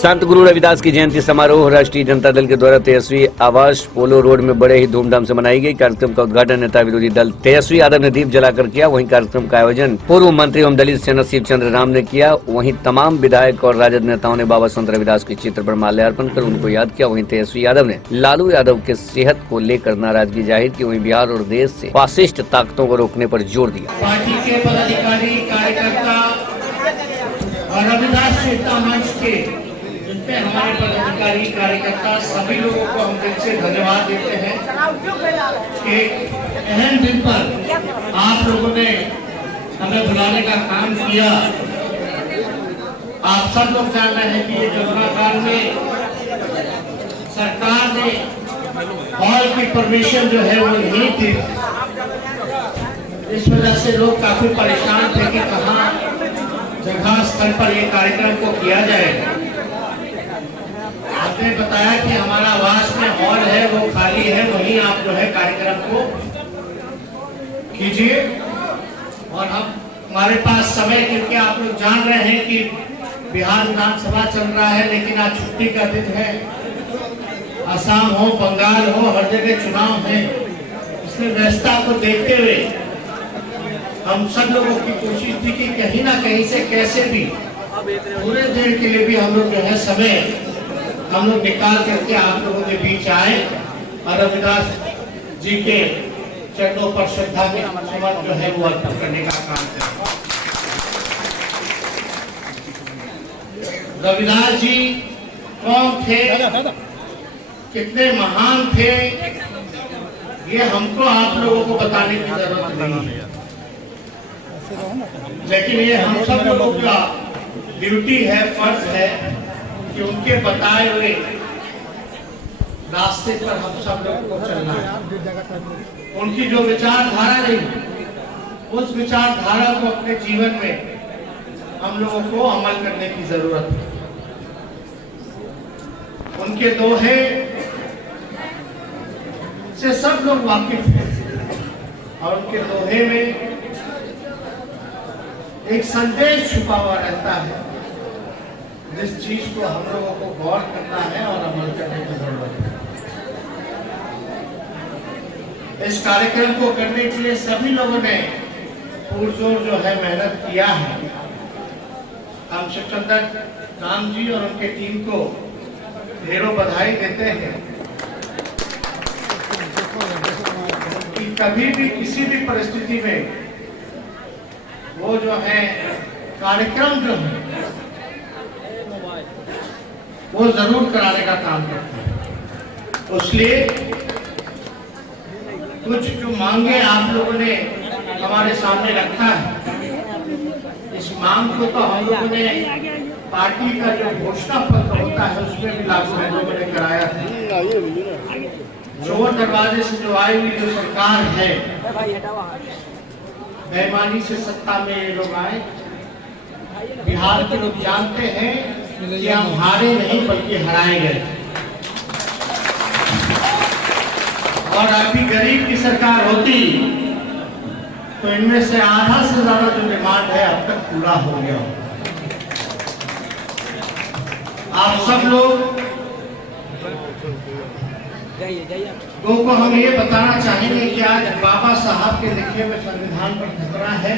संत गुरु रविदास की जयंती समारोह राष्ट्रीय जनता दल के द्वारा तेजस्वी आवास पोलो रोड में बड़े ही धूमधाम से मनाई गई। कार्यक्रम का उद्घाटन नेता विरोधी दल तेजस्वी यादव ने दीप जलाकर किया। वहीं कार्यक्रम का आयोजन पूर्व मंत्री एवं दलित सेना शिव चंद्र राम ने किया। वहीं तमाम विधायक और राजद नेताओं ने बाबा संत रविदास के चित्र पर माल्यार्पण कर उनको याद किया। वहीं तेजस्वी यादव ने लालू यादव के सेहत को लेकर नाराजगी जाहिर की। वहीं बिहार और देश से फासिस्ट ताकतों को रोकने पर जोर दिया। पार्टी के पदाधिकारी कार्यकर्ता और रविदास चेतना मंच के जितने हमारे पदाधिकारी कार्यकर्ता सभी लोगों को हम दिल से धन्यवाद देते हैं कि अहम दिन पर आप लोगों ने हमें बुलाने का काम किया। आप सब लोग जान रहे हैं कि ये कोरोना काल में सरकार ने हॉल की परमिशन जो है वो नहीं थी। इस वजह से लोग काफी परेशान थे कि कहाँ जगह स्थल पर ये कार्यक्रम को किया जाएगा। आपने बताया कि हमारा आवास में हॉल है वो खाली है, वहीं आप जो है कार्यक्रम को कीजिए। और हम हमारे पास समय, क्योंकि आप लोग जान रहे हैं कि बिहार विधानसभा चल रहा है, लेकिन आज छुट्टी का दिन है। असम हो, बंगाल हो, हर जगह चुनाव है। इसलिए व्यवस्था को देखते हुए हम सब लोगों की कोशिश थी कि कहीं ना कहीं से कैसे भी पूरे दिन के लिए भी हम लोग जो है समय हम लोग निकाल करके आप लोगों के बीच आए और रविदास जी के चरणों पर श्रद्धा के सुमन जो है वो अर्पण करने का काम करें। रविदास जी कौन थे, कितने महान थे, ये हमको आप लोगों को बताने की जरूरत नहीं है, लेकिन ये हम सब लोगों का ड्यूटी है, फर्ज है कि उनके बताए हुए रास्ते पर हम सब लोगों को चलना है। उनकी जो विचारधारा रही, उस विचारधारा को अपने जीवन में हम लोगों को अमल करने की जरूरत है। उनके दोहे से सब लोग वाकिफ हैं और उनके दोहे में एक संदेश छुपा हुआ रहता है, जिस चीज को हम लोगों को गौर करना है और अमल करने की जरूरत है। इस कार्यक्रम को करने के लिए सभी लोगों ने पुरजोर जो है मेहनत किया है। हम शिव चंद्र राम जी और उनके टीम को ढेरों बधाई देते हैं कि कभी भी किसी भी परिस्थिति में वो जो है कार्यक्रम जो है वो जरूर कराने का काम करते हैं। इसलिए कुछ जो मांगे आप लोगों ने हमारे सामने रखा है, इस मांग को तो हम लोगों ने पार्टी का जो घोषणा पत्र होता है उसमें भी लागू हम लोगों ने कराया है। चोर दरवाजे से जो आई हुई जो सरकार है, बेईमानी से सत्ता में ये लोग आए। बिहार के लोग जानते हैं कि हम हारे नहीं बल्कि हराए गए। और अभी गरीब की सरकार होती तो इनमें से आधा से ज्यादा जो डिमांड है अब तक पूरा हो गया। आप सब लोग को हम ये बताना चाहेंगे कि आज बाबा साहब के लिखे हुए संविधान पर खतरा है,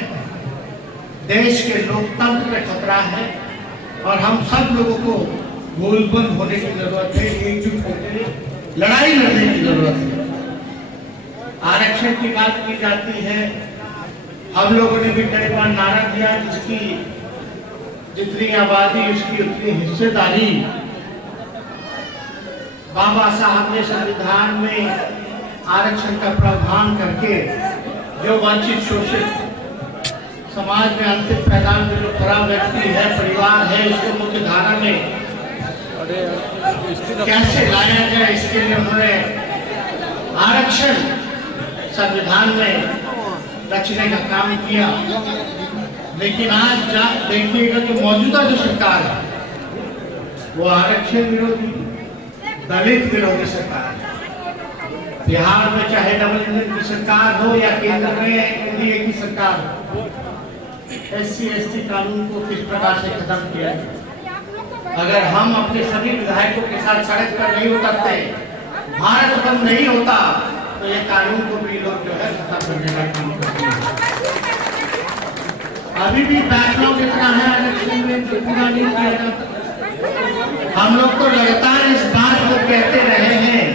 देश के लोकतंत्र पर खतरा है और हम सब लोगों को गोलबंद होने की जरूरत है, एकजुट होकर लड़ाई लड़ने की जरूरत है। आरक्षण की बात की जाती है, हम लोगों ने भी कई बार नारा दिया जिसकी जितनी आबादी उसकी उतनी हिस्सेदारी। बाबा साहब ने संविधान में आरक्षण का प्रावधान करके जो वंचित शोषित समाज में अंतिम पैदान में जो खराब व्यक्ति है, परिवार है, उसको मुख्य धारा में कैसे लाया जाए, इसके लिए उन्होंने आरक्षण संविधान में रचने का काम किया। लेकिन आज देखिएगा कि मौजूदा जो सरकार है वो आरक्षण विरोधी, दलित विरोधी सरकार है। बिहार में चाहे डबल इंजन की सरकार हो या केंद्र में एनडीए की सरकार हो, SC/ST कानून को किस प्रकार से खत्म किया अगर हम अपने सभी विधायकों के साथ सड़क पर नहीं उतरते, भारत बंद नहीं होता, तो ये कानून को भी लोग जो है खत्म करने का काम करते हैं। अभी भी बैकलॉग इतना है, इलेक्शन में पूरा नहीं किया जाता। हम लोग तो लगातार इस बात को कहते रहे हैं,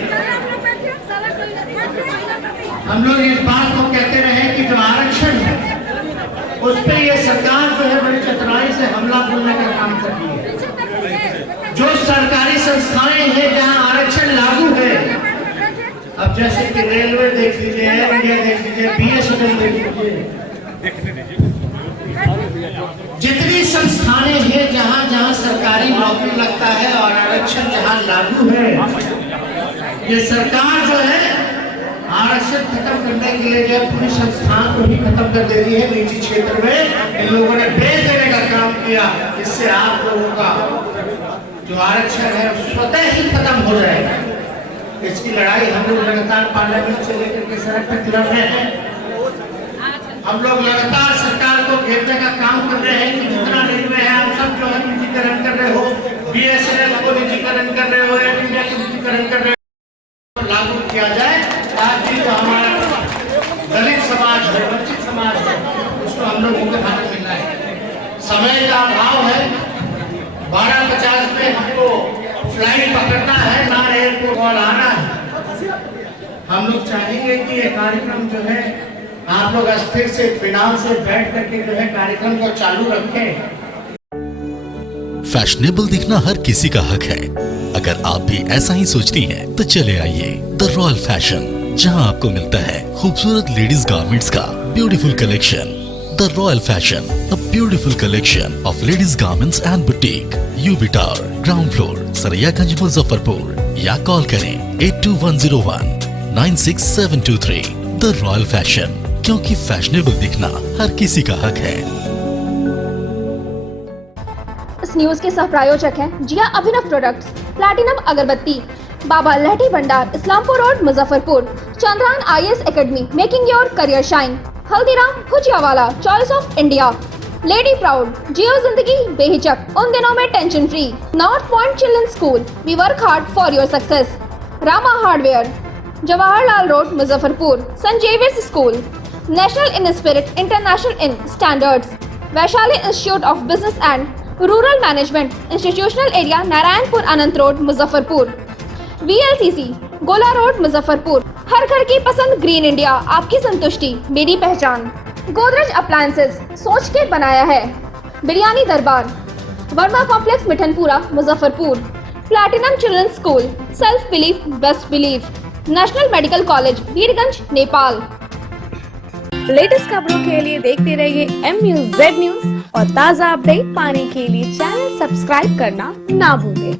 हम लोग इस बात को कहते रहे कि जो आरक्षण है उस पर ये सरकार जो है बड़ी चतुराई से हमला बोलने का काम कर रही है। जो सरकारी संस्थाएं हैं जहां आरक्षण लागू है, अब जैसे कि रेलवे देख लीजिए, एयर इंडिया देख लीजिए, BSNL देख लीजिए, जितनी संस्थानें हैं जहां जहां सरकारी नौकरी लगता है और आरक्षण जहां लागू है, ये सरकार जो है आरक्षण खत्म करने के लिए जो पूरी संस्थान को ही खत्म कर दे रही है। निजी क्षेत्र में इन लोगों ने बेच देने का काम किया, इससे आप लोगों का जो आरक्षण है स्वतः ही खत्म हो जाएगा। इसकी लड़ाई हम लोग लगातार पार्लियामेंट से लेकर के सड़क तक लड़ रहे हैं। हम लोग लगातार सरकार को घेरने का काम कर रहे हैं कि जितना निर्णय है आप सब जो है निजीकरण कर रहे हो, BSNL को निजीकरण कर रहे हो, एयर इंडिया को निजीकरण कर रहे हो, लागू किया जाए ताकि जो हमारा दलित समाज है, वंचित समाज है, उसको हम लोगों को खाना मिलना है। समय का अभाव है, 12:50 में हमको फ्लाइट पकड़ना है, ना एयरपोर्ट और आना है। हम लोग चाहेंगे कि ये कार्यक्रम जो है आप लोग अस्थिर से इत्मीनान से बैठ करके जो है कार्यक्रम को चालू रखें। फैशनेबल दिखना हर किसी का हक है। अगर आप भी ऐसा ही सोचती हैं, तो चले आइए द रॉयल फैशन, जहां आपको मिलता है खूबसूरत लेडीज गारमेंट्स का beautiful collection. The Royal Fashion, a beautiful collection of ladies garments and boutique, UB Tower, ground floor, Saraiyaganj, Muzaffarpur, या कॉल करें 8210196723। द रॉयल फैशन, क्योंकि फैशनेबल दिखना हर किसी का हक है। इस न्यूज के सह प्रायोजक हैं जिया अभिनव प्रोडक्ट्स, प्लैटिनम अगरबत्ती, Baba Lahthi Bhandar, Islampur road, Muzaffarpur, Chandrayan IAS academy, making your career shine, Haldiram Bhujiawala, choice of India, lady proud, जियो जिंदगी बेहिचक, उन दिनों में tension free, North Point children school, we work hard for your success, Rama hardware, Jawaharlal road, Muzaffarpur, Saint Xavier's school, national in spirit, international in standards, Vaishali institute of business and rural management, institutional area, Narayanpur Anant road, Muzaffarpur, VLCC, Gola road, Muzaffarpur. हर घर की पसंद, green India, आपकी संतुष्टि मेरी पहचान। Godrej appliances, सोच के बनाया है। बिरयानी दरबार, Verma complex, Mithanpura, Muzaffarpur, platinum children school, self belief best belief, national medical college, Birgunj, Nepal. Latest खबरों के लिए देखते रहिए MUZ न्यूज और ताज़ा अपडेट पाने के लिए चैनल सब्सक्राइब करना ना भूलें।